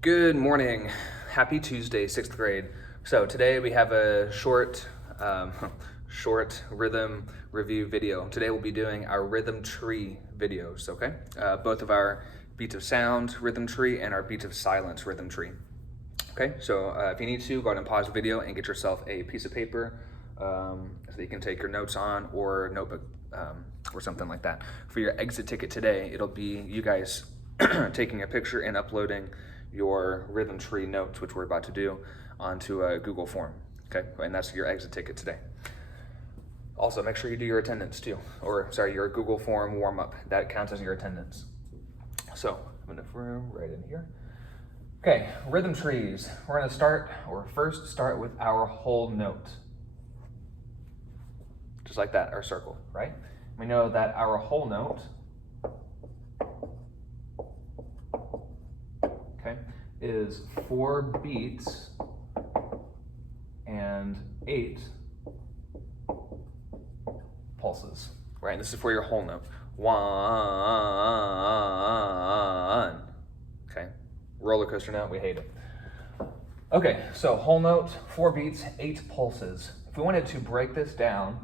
Good morning. Happy Tuesday, 6th grade. So today we have a um, short rhythm review video. Today we'll be doing our rhythm tree videos, okay? Both of our beats of sound rhythm tree and our beats of silence rhythm tree. Okay, so if you need to, go ahead and pause the video and get yourself a piece of paper so that you can take your notes on, or notebook, or something like that. For your exit ticket today, it'll be you guys taking a picture and uploading your rhythm tree notes, which we're about to do, onto a Google form. Okay, and that's your exit ticket today. Also, make sure you do your attendance too, or sorry, your Google form warm up. That counts as your attendance. So I'm enough room right in here. Okay, rhythm trees. We're gonna first start with our whole note. Just like that, our circle, right? We know that our whole note, okay, is 4 beats and 8 pulses, right? And this is for your whole note. 1, okay? Roller coaster note, we hate it. Okay, so whole note, 4 beats, 8 pulses. If we wanted to break this down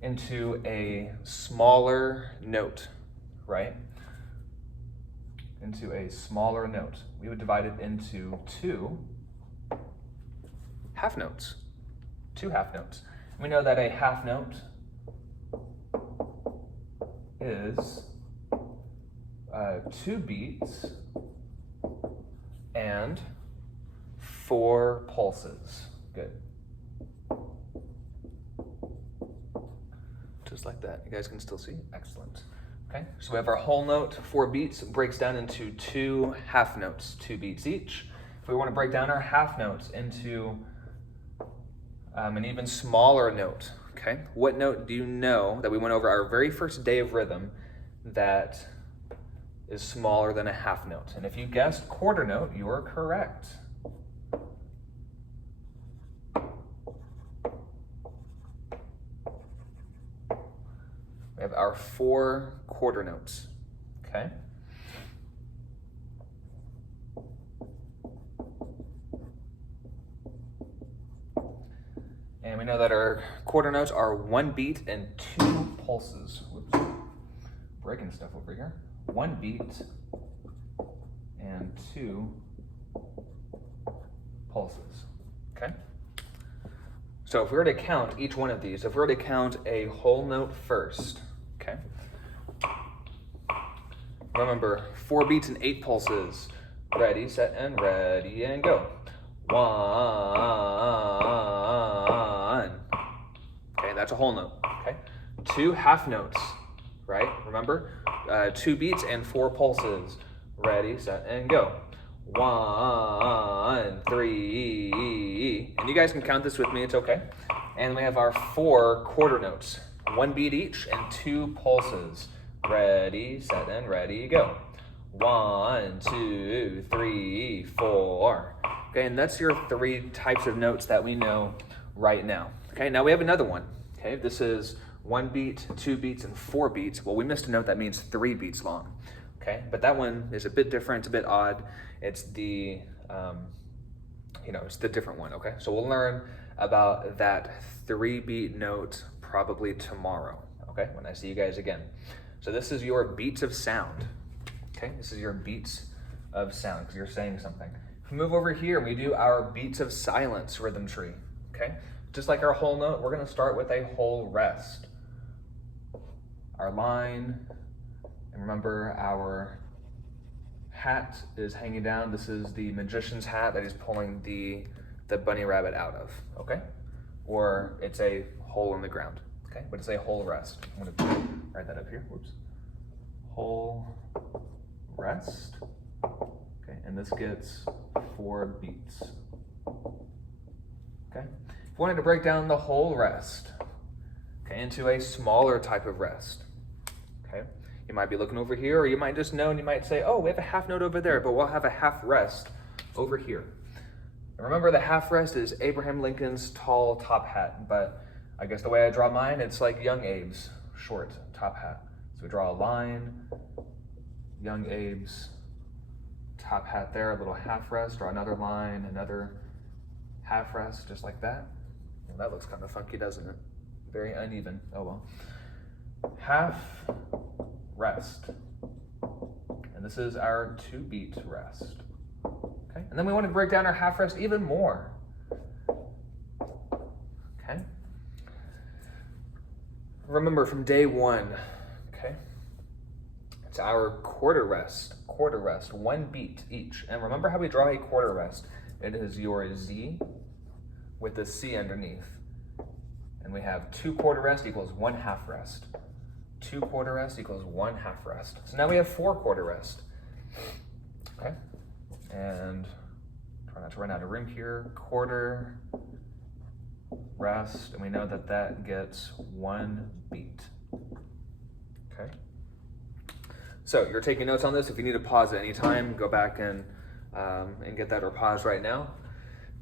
into a smaller note, right? Into a smaller note, we would divide it into 2 half notes. 2 half notes. We know that a half note is 2 beats and 4 pulses. Good. Just like that. You guys can still see? Excellent. Okay, so we have our whole note, 4 beats, breaks down into 2 half notes, 2 beats each. If we want to break down our half notes into an even smaller note, okay? What note do you know that we went over our very first day of rhythm that is smaller than a half note? And if you guessed quarter note, you're correct. We have our 4 quarter notes, okay? And we know that our quarter notes are 1 beat and 2 pulses. Whoops, breaking stuff over here. 1 beat and 2 pulses, okay? So if we were to count each one of these, if we were to count a whole note first, okay? Remember, 4 beats and 8 pulses. Ready, set, and ready, and go. 1. Okay, that's a whole note, okay? 2 half notes, right? Remember, 2 beats and 4 pulses. Ready, set, and go. 1, 3, and you guys can count this with me, it's okay. And we have our 4 quarter notes, 1 beat each and 2 pulses. Ready, set, and ready, go. 1, 2, 3, 4. Okay, and that's your 3 types of notes that we know right now. Okay, now we have another one. Okay, this is 1 beat, 2 beats, and 4 beats. Well, we missed a note that means 3 beats long. Okay, but that one is a bit different, a bit odd. It's the, it's the different one, okay? So we'll learn about that 3 beat note probably tomorrow, okay? When I see you guys again. So this is your beats of sound, okay? This is your beats of sound, because you're saying something. If we move over here, we do our beats of silence rhythm tree, okay? Just like our whole note, we're gonna start with a whole rest. Our line, and remember, our hat is hanging down. This is the magician's hat that he's pulling the bunny rabbit out of, okay? Or it's a hole in the ground, okay? But it's a whole rest. I'm gonna write that up here, whoops. Whole rest, okay? And this gets 4 beats, okay? If we wanted to break down the whole rest, okay, into a smaller type of rest, okay? You might be looking over here, or you might just know and you might say, oh, we have a half note over there, but we'll have a half rest over here. And remember, the half rest is Abraham Lincoln's tall top hat, but I guess the way I draw mine, it's like young Abe's short top hat. So we draw a line, young Abe's top hat there, a little half rest, or another line, another half rest, just like that. Well, that looks kind of funky, doesn't it? Very uneven. Oh well. Half rest. And this is our 2-beat rest. Okay, and then we want to break down our half rest even more. Okay. Remember from day one, okay, it's our quarter rest, 1 beat each. And remember how we draw a quarter rest? It is your Z with the C underneath. And we have 2 quarter rest equals 1 half rest. 2 quarter rest equals 1 half rest. So now we have 4 quarter rest. Okay, and try not to run out of room here. Quarter rest, and we know that that gets 1 beat. Okay. So you're taking notes on this. If you need to pause at any time, go back and get that, or pause right now.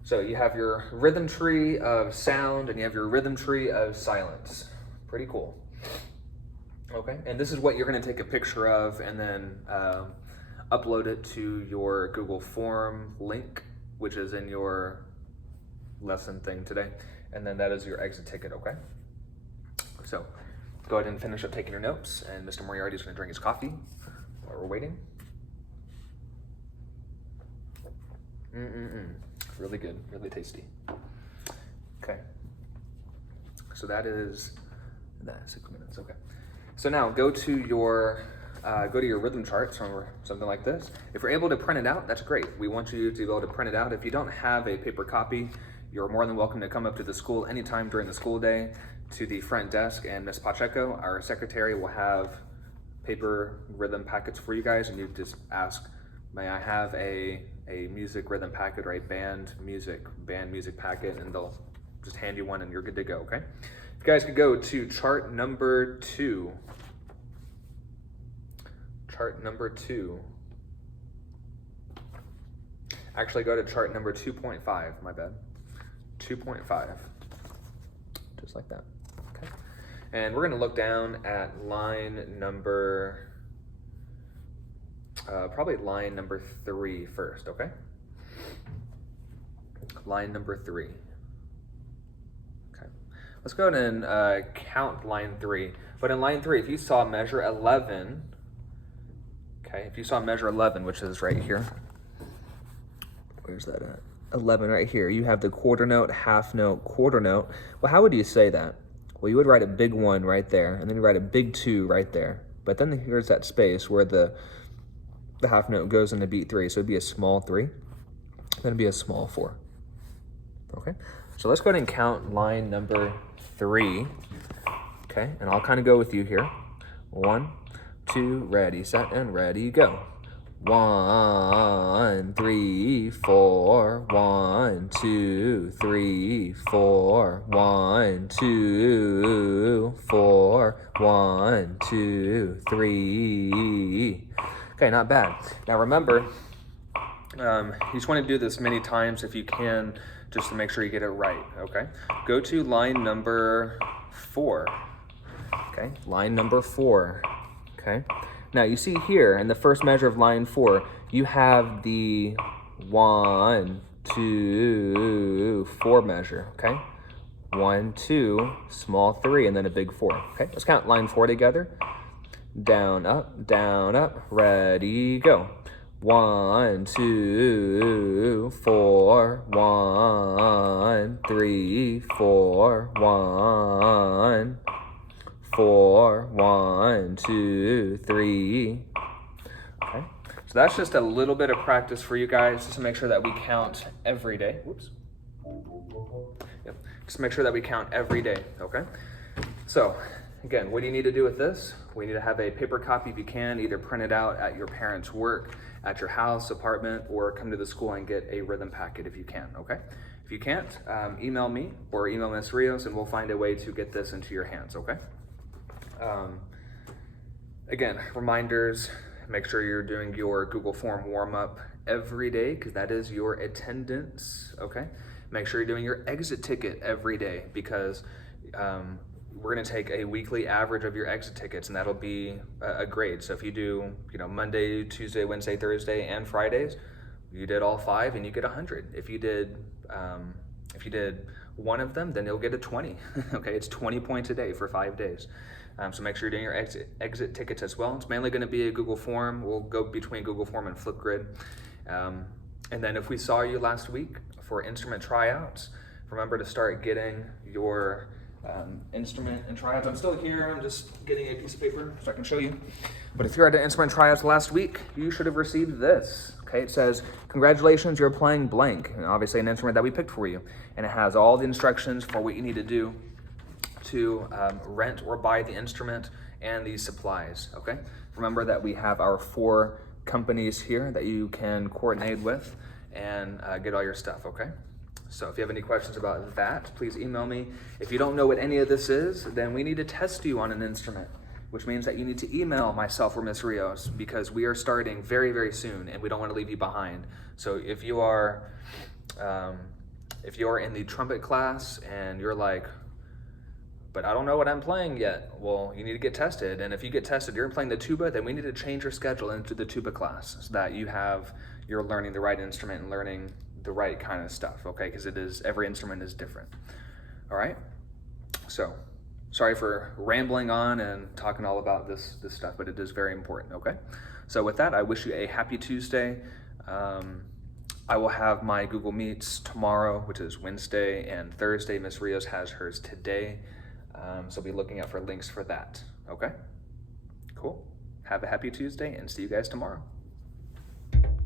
So you have your rhythm tree of sound and you have your rhythm tree of silence. Pretty cool. Okay, and this is what you're going to take a picture of and then upload it to your Google Form link, which is in your lesson thing today. And then that is your exit ticket, okay? So go ahead and finish up taking your notes, and Mr. Moriarty is going to drink his coffee while we're waiting. Really good, really tasty. Okay. So that is 6 minutes, okay. So now go to your rhythm charts or something like this. If you're able to print it out, that's great. We want you to be able to print it out. If you don't have a paper copy, you're more than welcome to come up to the school anytime during the school day to the front desk, and Ms. Pacheco, our secretary, will have paper rhythm packets for you guys, and you just ask, may I have a music rhythm packet or a band music packet, and they'll just hand you one and you're good to go, okay? If you guys could go to chart number 2. Chart number 2. Actually, go to chart number 2.5, my bad. 2.5, just like that, okay? And we're gonna look down at line number, probably line number 3 first, okay? Line number 3. Okay, let's go ahead and count line 3. But in line 3, if you saw measure 11, okay, if you saw measure 11, which is right here, where's that at? 11 right here. You have the quarter note, half note, quarter note. Well, how would you say that? Well, you would write a big 1 right there, and then you write a big 2 right there. But then here's that space where the half note goes into beat 3. So it'd be a small 3, then it'd be a small 4. Okay, so let's go ahead and count line number 3. Okay, and I'll kind of go with you here. 1, 2, ready, set, and ready, go. 1, 3, 4. 1, 2, 3, 4. 1, 2, 4. 1, 2, 3. Okay, not bad. Now remember, you just want to do this many times if you can, just to make sure you get it right, okay? Go to line number 4, okay? Line number 4, okay? Now you see here in the first measure of line 4, you have the 1, 2, 4 measure, okay? 1, 2, small 3, and then a big 4, okay? Let's count line 4 together. Down, up, ready, go. 1, 2, 4, 1, 3, 4, 1, 4, 1, 2, 3. Okay, so that's just a little bit of practice for you guys, just to make sure that we count every day. Whoops. Yep. Just make sure that we count every day, okay? So, again, what do you need to do with this? We need to have a paper copy if you can, either print it out at your parents' work, at your house, apartment, or come to the school and get a rhythm packet if you can, okay? If you can't, email me or email Ms. Rios and we'll find a way to get this into your hands, okay? Again, reminders, make sure you're doing your Google Form warm-up every day because that is your attendance, okay? Make sure you're doing your exit ticket every day because we're going to take a weekly average of your exit tickets, and that'll be a grade. So if you do, Monday, Tuesday, Wednesday, Thursday, and Fridays, you did all 5 and you get 100. If you did one of them, then you'll get a 20. Okay, it's 20 points a day for 5 days. So make sure you're doing your exit tickets as well. It's mainly going to be a Google form. We'll go between Google form and Flipgrid. And then if we saw you last week for instrument tryouts, remember to start getting your instrument and tryouts. I'm still here, I'm just getting a piece of paper so I can show you. But if you're at an instrument tryouts last week, you should have received this. Okay, it says, congratulations, you're playing blank. And obviously an instrument that we picked for you. And it has all the instructions for what you need to do to rent or buy the instrument and these supplies, okay? Remember that we have our 4 companies here that you can coordinate with and get all your stuff, okay? So if you have any questions about that, please email me. If you don't know what any of this is, then we need to test you on an instrument, which means that you need to email myself or Miss Rios, because we are starting very, very soon and we don't want to leave you behind. So if you are in the trumpet class and you're like, but I don't know what I'm playing yet, well, you need to get tested. And if you get tested, you're playing the tuba, then we need to change your schedule into the tuba class so that you're learning the right instrument and learning the right kind of stuff, okay? Because every instrument is different. All right? So, sorry for rambling on and talking all about this stuff, but it is very important, okay? So with that, I wish you a happy Tuesday. I will have my Google Meets tomorrow, which is Wednesday, and Thursday. Miss Rios has hers today. So be looking out for links for that, okay? Cool. Have a happy Tuesday and see you guys tomorrow.